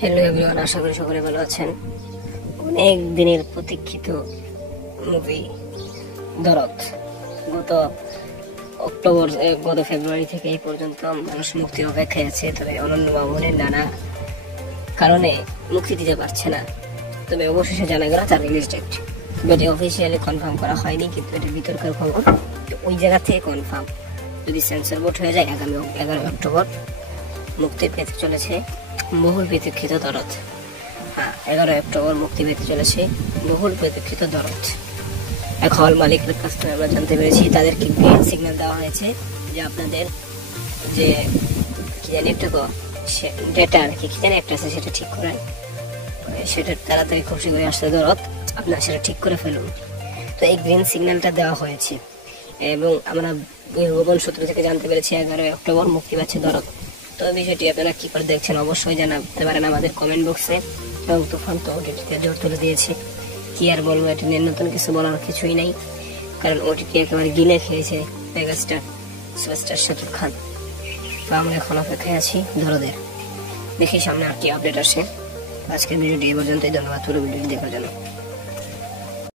Hello everyone, আশা করি সকলে ভালো আছেন। অনেক দিনের প্রতীক্ষিত মুভি দরদ গত ফেব্রুয়ারি থেকে এই পর্যন্ত মানুষ মুক্তির অপেক্ষায় আছে। তবে অনন্য মামুনের নানা কারণে মুক্তি দিতে পারছে না। তবে অবশেষে জানা গেল তার রিলিজ ডেট, এটি অফিসিয়ালি কনফার্ম করা হয়নি, কিন্তু এটি বিতর্কের খবর। ওই জায়গা থেকে কনফার্ম, যদি সেন্সর বোর্ড হয়ে যায় আগামী 11 অক্টোবর মুক্তি পেতে চলেছে বহুল প্রতীক্ষিত দরদ। 11 অক্টোবর মুক্তি পেতে চলেছে বহুল প্রতীক্ষিত দরদ। এক হল মালিকের কাছ থেকে আমরা জানতে পেরেছি তাদেরকে গ্রিন সিগন্যাল দেওয়া হয়েছে যে আপনাদের যে কি জানি একটা ডেটা আর কি জানি একটা আছে সেটা ঠিক করেন, সেটা তাড়াতাড়ি খুশি করে আসতে দরদ আপনার সেটা ঠিক করে ফেলুন। তো এই গ্রিন সিগন্যালটা দেওয়া হয়েছে এবং আমরা গোপন সূত্র থেকে জানতে পেরেছি 11 অক্টোবর মুক্তি পাচ্ছে দরদ। তো বিষয়টি আপনারা কি করে দেখছেন অবশ্যই জানাতে পারেন আমাদের কমেন্ট বক্সে। এবং তুফান তো ওটিটিতে জোর তুলে দিয়েছে, কি আর বলবো, এটা নিয়ে নতুন কিছু বলার কিছুই নাই, কারণ ওটিটি একেবারে গিলে খেয়েছে মেগাস্টার সুপারস্টার শাকিব খান। তো আমরা এখন অপেক্ষায় আছি দরদের, দেখি সামনে আর কি আপডেট আসে। আজকের ভিডিওটি এই পর্যন্তই, ধন্যবাদ পুরো ভিডিওটি দেখার জন্য।